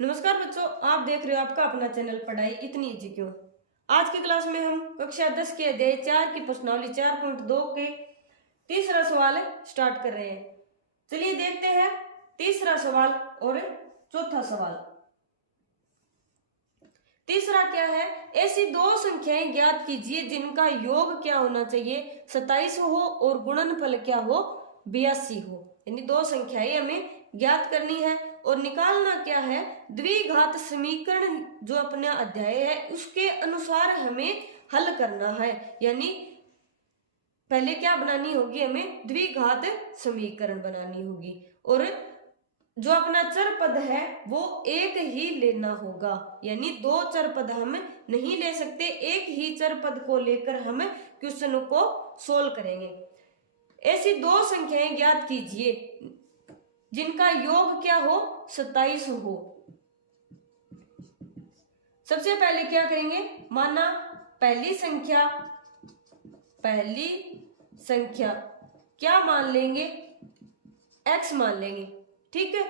नमस्कार बच्चों, आप देख रहे हो आपका अपना चैनल पढ़ाई इतनी इजी क्यों। आज की क्लास में हम कक्षा 10 के अध्याय 4 की प्रश्नावली 4.2 के तीसरा सवाल स्टार्ट कर रहे हैं। चलिए देखते हैं तीसरा सवाल और चौथा सवाल। तीसरा क्या है, ऐसी दो संख्याएं ज्ञात कीजिए जिनका योग क्या होना चाहिए, 27 हो और गुणनफल क्या हो, 82 हो। यानी दो संख्याएं हमें ज्ञात करनी है और निकालना क्या है, द्विघात समीकरण जो अपना अध्याय है उसके अनुसार हमें हल करना है। यानी पहले क्या बनानी होगी, हमें द्विघात समीकरण बनानी होगी और जो अपना चर पद है वो एक ही लेना होगा। यानी दो चर पद हम नहीं ले सकते, एक ही चर पद को लेकर हम क्वेश्चन को सोल्व करेंगे। ऐसी दो संख्याएं ज्ञात कीजिए जिनका योग क्या हो, 27 हो। सबसे पहले क्या करेंगे, माना पहली संख्या क्या मान लेंगे, x मान लेंगे। ठीक है,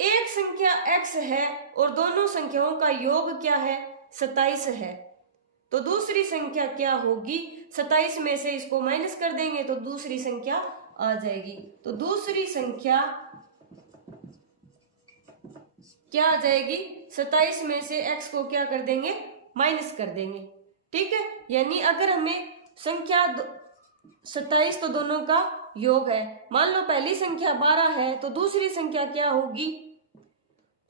एक संख्या x है और दोनों संख्याओं का योग क्या है, 27 है। तो दूसरी संख्या क्या होगी, 27 में से इसको माइनस कर देंगे तो दूसरी संख्या आ जाएगी। तो दूसरी संख्या क्या आ जाएगी, 27 में से x को क्या कर देंगे, माइनस कर देंगे। ठीक है, यानी अगर हमें संख्या 27 तो दोनों का योग है, मान लो पहली संख्या 12 है तो दूसरी संख्या क्या होगी,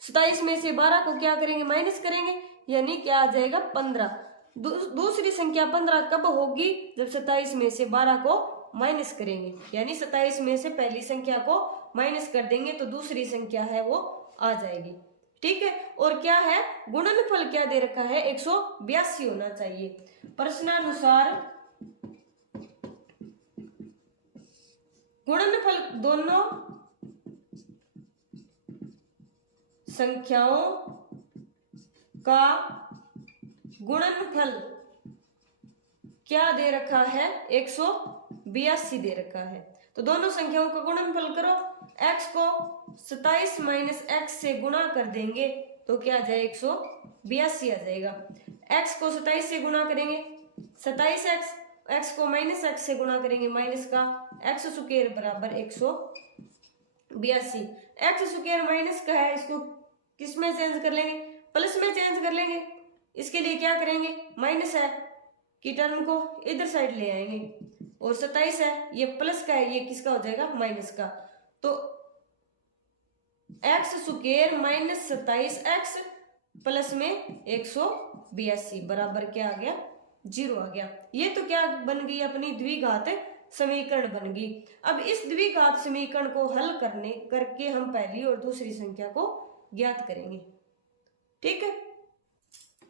27 में से 12 को क्या करेंगे, माइनस करेंगे, यानी क्या आ जाएगा 15। दूसरी संख्या 15 कब होगी, जब 27 में से 12 को माइनस करेंगे। यानी 27 में से पहली संख्या को माइनस कर देंगे तो दूसरी संख्या है वो आ जाएगी। ठीक है, और क्या है, गुणनफल क्या दे रखा है, 182 होना चाहिए। प्रश्नानुसार गुणनफल दोनों संख्याओं का गुणनफल क्या दे रखा है, 182 दे रखा है। तो दोनों संख्याओं का गुणनफल करो, x को 27 माइनस एक्स से गुणा कर देंगे तो क्या आ जाए, 182 आ जाएगा। x को 27 से गुणा करेंगे 27x, x को माइनस एक्स से गुणा करेंगे माइनस का x स्क्वायर बराबर 182। x स्क्वायर माइनस का है, इसको किस में चेंज कर लेंगे, प्लस में चेंज कर लेंगे। इसके लिए क्या करेंगे, माइनस है की टर्म को इधर साइड ले आएंगे और 27 है ये प्लस का है, ये किसका हो जाएगा, माइनस का। तो x square minus 27x plus में 182 बराबर क्या आ गया, 0 आ गया। ये तो क्या बन गई, अपनी द्विघात समीकरण बन गई। अब इस द्विघात समीकरण को हल करके हम पहली और दूसरी संख्या को ज्ञात करेंगे। ठीक है,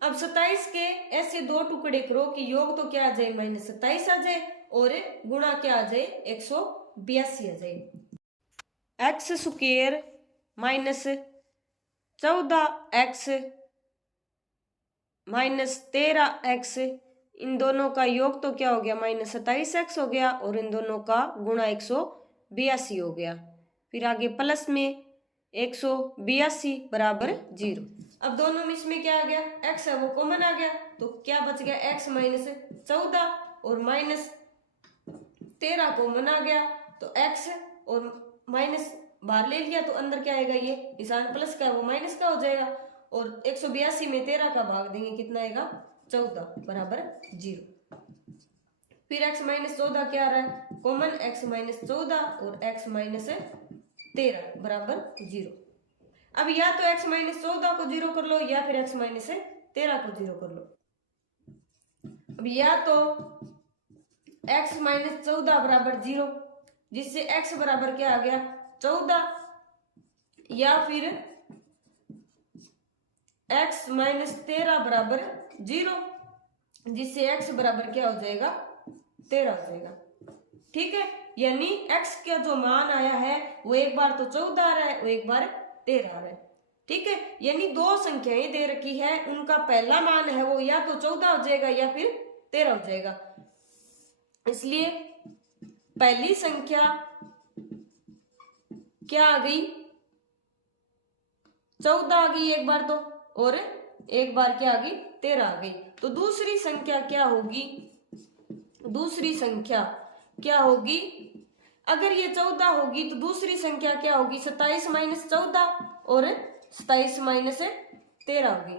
अब 27 के ऐसे दो टुकड़े करो कि योग तो क्या आ जाए, माइनस 27 आ जाए और गुणा क्या आ जाए, 182 आ जाए। X square minus 14x minus 13x, इन दोनों का योग तो क्या हो गया, माइनस 27x हो गया और इन दोनों का गुणा 182 हो गया। फिर आगे प्लस में 182 बराबर 0। अब दोनों में इसमें क्या आ गया, x है वो कॉमन आ गया तो क्या बच गया, x माइनस 14 और माइनस 13 कॉमन आ गया तो x और माइनस बाहर ले लिया तो अंदर क्या आएगा, ये निशान प्लस का है वो माइनस का हो जाएगा और 182 में 13 का भाग देंगे कितना आएगा, 14 बराबर 0। फिर x माइनस 14 क्या आ रहा है, कॉमन x माइनस 14 और x माइनस 13 बराबर 0। अब या तो x माइनस 14 को 0 कर लो या फिर x माइनस 13 को 0 कर लो। अब या तो x माइनस 14 बराबर 0 जिससे x बराबर क्या आ गया, 14, या फिर x माइनस 13 बराबर 0 जिससे x बराबर क्या हो जाएगा, 13 हो जाएगा। ठीक है, यानी x का जो मान आया है वो एक बार तो 14 आ रहा है और एक बार 13 आ रहा है। ठीक है, यानी दो संख्याएं दे रखी है, उनका पहला मान है वो या तो 14 हो जाएगा या फिर 13 हो जाएगा। इसलिए पहली संख्या क्या आ गई, 14 आ गई एक बार तो, और एक बार क्या आ गई 13 आ गई। तो दूसरी संख्या क्या होगी, दूसरी संख्या क्या होगी, अगर ये 14 होगी तो दूसरी संख्या क्या होगी 27 माइनस 14 और 27 माइनस 13 होगी।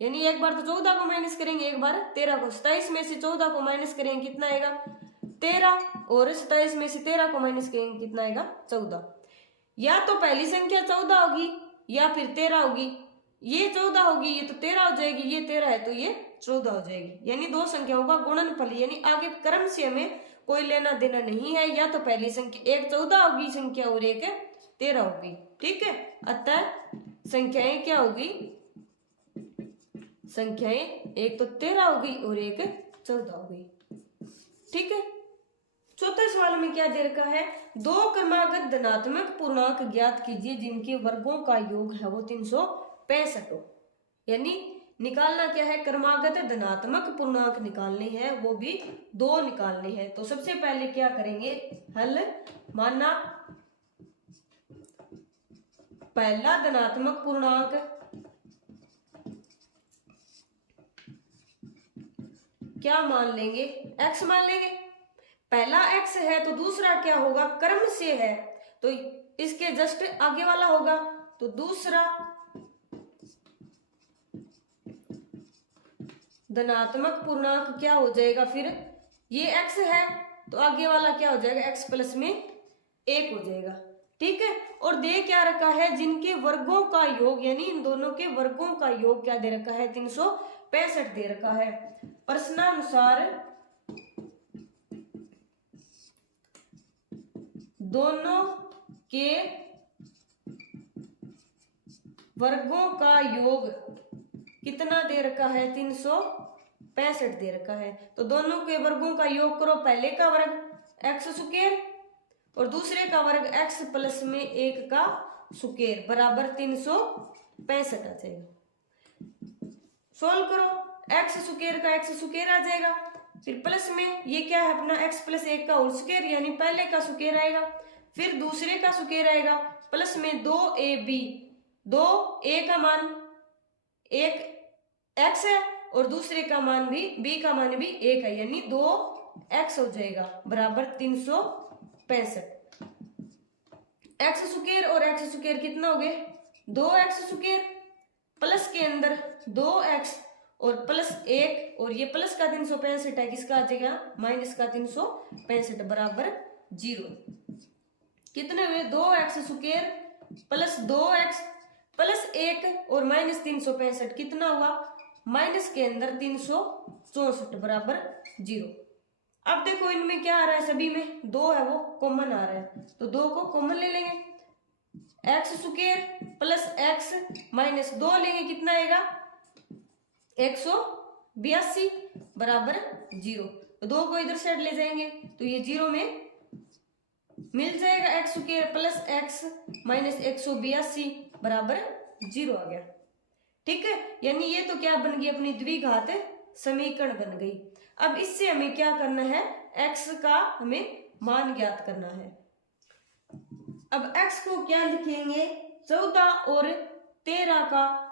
यानी एक बार तो 14 को माइनस करेंगे, एक बार 13 को। 27 में से 14 को माइनस करेंगे कितना आएगा 13, और 27 में से 13 को माइनस करेंगे कितना आएगा 14। या तो पहली संख्या 14 होगी या फिर 13 होगी। ये 14 होगी, ये तो 13 हो जाएगी, ये 13 है तो ये 14 हो जाएगी। यानी दो संख्याओं का गुणनफल, यानी आगे क्रम से हमें कोई लेना देना नहीं है। या तो पहली संख्या एक 14 होगी संख्या और एक 13 होगी। ठीक है, अतः संख्याएं क्या होगी, संख्याएं एक तो 13 होगी और एक 14 होगी। ठीक है, चौथे सवाल में क्या दे रखा है, दो क्रमागत धनात्मक पूर्णांक ज्ञात कीजिए जिनके वर्गों का योग है वो 365 हो। यानी निकालना क्या है, क्रमागत धनात्मक पूर्णांक निकालने हैं, वो भी दो निकालने हैं। तो सबसे पहले क्या करेंगे, हल माना पहला धनात्मक पूर्णांक क्या मान लेंगे, x मान लेंगे। पहला x है तो दूसरा क्या होगा, क्रम से है तो इसके जस्ट आगे वाला होगा, तो दूसरा धनात्मक पूर्णांक क्या हो जाएगा, फिर ये x है तो आगे वाला क्या हो जाएगा, x प्लस में 1 हो जाएगा। ठीक है, और दे क्या रखा है, जिनके वर्गों का योग, यानी इन दोनों के वर्गों का योग क्या दे रखा है 365 दे रखा है। प्रश्नानुसार दोनों के वर्गों का योग कितना दे रखा है 365 दे रखा है। तो दोनों के वर्गों का योग करो, पहले का वर्ग x स्क्वायर और दूसरे का वर्ग x प्लस में 1 का स्क्वायर बराबर 365 आ जाएगा। सोल्व करो, x स्क्वायर का x स्क्वायर आ जाएगा, फिर प्लस में ये क्या है अपना x प्लस 1 का होल स्क्वायर, यानी पहले का स्क्वायर आएगा, फिर दूसरे का स्क्वायर आएगा, प्लस में 2ab, 2a का मान 1 x है और दूसरे का मान भी b का मान भी 1 है, यानी 2x हो जाएगा बराबर 365। x स्क्वायर और x स्क्वायर कितना हो गए 2x स्क्वायर, प्लस के अंदर 2x और प्लस 1 और ये प्लस का 365 है, किसका आ जाएगा माइनस का 365 बराबर 0। कितने हुए 2x square plus 2x plus 1 और माइनस 365 कितना हुआ, माइनस के अंदर 364 बराबर 0। अब देखो इनमें क्या आ रहा है, सभी में 2 है वो कॉमन आ रहा है, तो 2 को कॉमन ले लेंगे, x square plus x minus 2 लेंगे, कितना आएगा 182 बराबर 0। 2 को इधर साइड ले जाएंगे तो ये 0 में मिल जाएगा, x square plus x minus 182 बराबर 0 आ गया। ठीक है, यानी ये तो क्या बन गई अपनी द्विघात समीकरण बन गई। अब इससे हमें क्या करना है, x का हमें मान ज्ञात करना है। अब x को क्या लिखेंगे, 14 और 13 का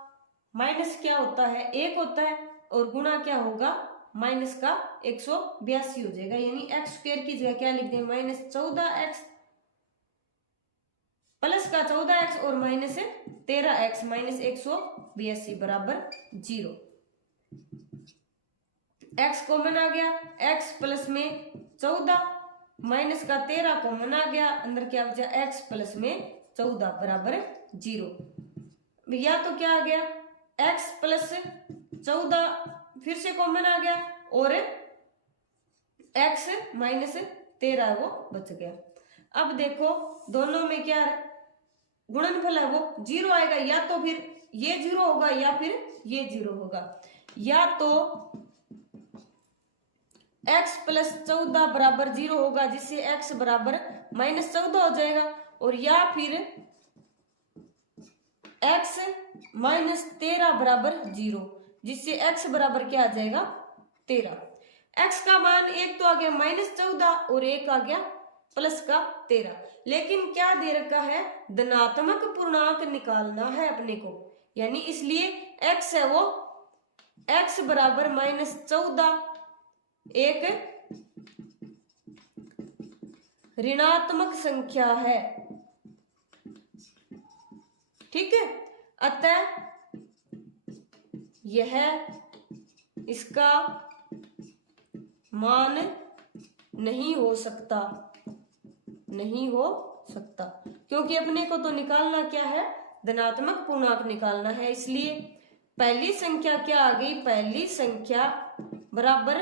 माइनस क्या होता है 1 होता है और गुणा क्या होगा माइनस का 182 हो जाएगा, यानी x स्क्वायर की जगह क्या लिख देंगे माइनस 14x प्लस का 14x और माइनस 13x माइनस 182 बराबर 0। x कॉमन आ गया, x प्लस में 14 माइनस का 13 कॉमन आ गया, अंदर क्या बचा x प्लस में 14 बराबर 0। या तो क्या आ गया x प्लस 14 फिर से कॉमन आ गया और x माइनस 13 वो बच गया। अब देखो दोनों में क्या गुणनफल है वो 0 आएगा, या तो फिर ये 0 होगा या फिर ये 0 होगा, या तो x प्लस 14 बराबर 0 होगा जिससे x बराबर माइनस 14 हो जाएगा, और या फिर x माइनस 13 बराबर 0 जिससे x बराबर क्या आ जाएगा 13। x का मान एक तो आ गया माइनस 14 और एक आ गया प्लस का 13, लेकिन क्या दे रखा है धनात्मक पूर्णांक निकालना है अपने को, यानी इसलिए x है वो x बराबर -14 एक ऋणात्मक संख्या है। ठीक है, अतः यह इसका मान नहीं हो सकता, नहीं हो सकता, क्योंकि अपने को तो निकालना क्या है, धनात्मक पूर्णांक निकालना है। इसलिए पहली संख्या क्या आ गई, पहली संख्या बराबर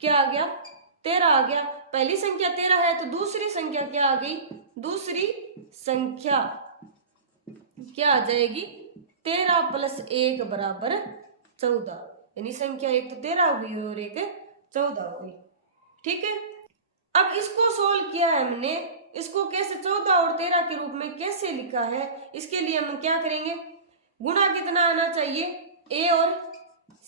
क्या आ गया, 13 आ गया। पहली संख्या 13 है तो दूसरी संख्या क्या आ गई, दूसरी संख्या क्या आ जाएगी, 13 + 1 बराबर 14, यानी संख्या एक तो 13 हो गई और एक 14 हो गई। ठीक है, अब इसको सोल्व किया है हमने, इसको कैसे 14 और 13 के रूप में कैसे लिखा है, इसके लिए हम क्या करेंगे, गुणा कितना आना चाहिए, a और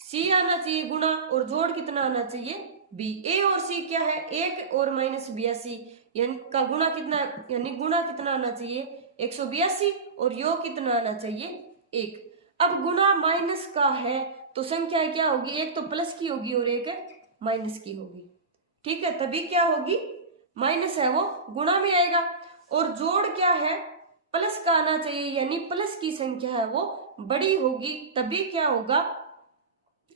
c आना चाहिए गुणा, और जोड़ कितना आना चाहिए, b। a और c क्या है, 1 और -82, यानी का गुणा कितना, यानी गुणा कितना आना चाहिए 182, और योग कितना आना चाहिए 1। अब गुणा माइनस का है तो संख्या क्या होगी, एक तो प्लस की होगी और एक माइनस की होगी। ठीक है, तभी क्या होगी, माइनस है वो गुणा में आएगा, और जोड़ क्या है, प्लस का आना चाहिए, यानी प्लस की संख्या है वो बड़ी होगी, तभी क्या होगा,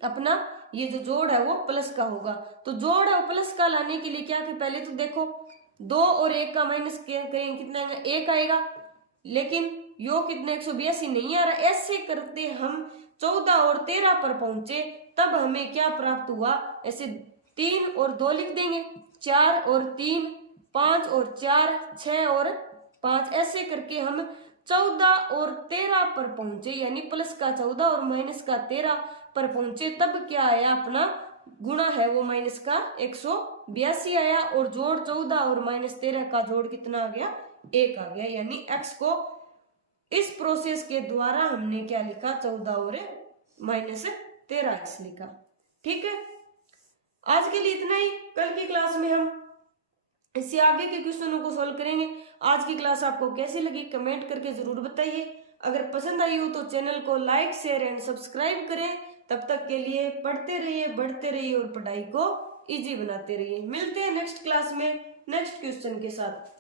अपना ये जो जोड़ है वो प्लस का होगा। तो जोड़ और प्लस का लाने के लिए क्या कि पहले तो देखो 2 और 1 का माइनस करेंगे कितना आएगा, 1 आएगा, लेकिन योग कितना 182 नहीं आ रहा। ऐसे करते हम 14 और 13 पर पहुंचे, तब हमें क्या प्राप्त हुआ, ऐसे 3 और 2 लिख देंगे, 4 और 3, 5 और 4, 6 और 5, ऐसे करके हम 14 और 13 पर पहुंचे, यानी प्लस का 14 और माइनस का 13 पर पहुंचे। तब क्या आया, अपना गुणा है वो माइनस का 182 आया, और जोड़ 14 और -13 का जोड़ कितना आ गया, 1 आ गया, यानी x को इस प्रोसेस के द्वारा हमने क्या लिखा, 14 और -13x लिखा। ठीक है, आज के लिए इतना ही। कल की क्लास में हम इससे आगे के क्वेश्चनों को सॉल्व करेंगे। आज की क्लास आपको कैसी लगी कमेंट करके जरूर बताइए। अगर पसंद आई हो तो चैनल को लाइक शेयर एंड सब्सक्राइब करें। तब तक के लिए पढ़ते रहिए, बढ़ते रहिए और पढ़ाई को इजी बनाते रहिए। मिलते हैं नेक्स्ट क्लास में नेक्स्ट क्वेश्चन के साथ।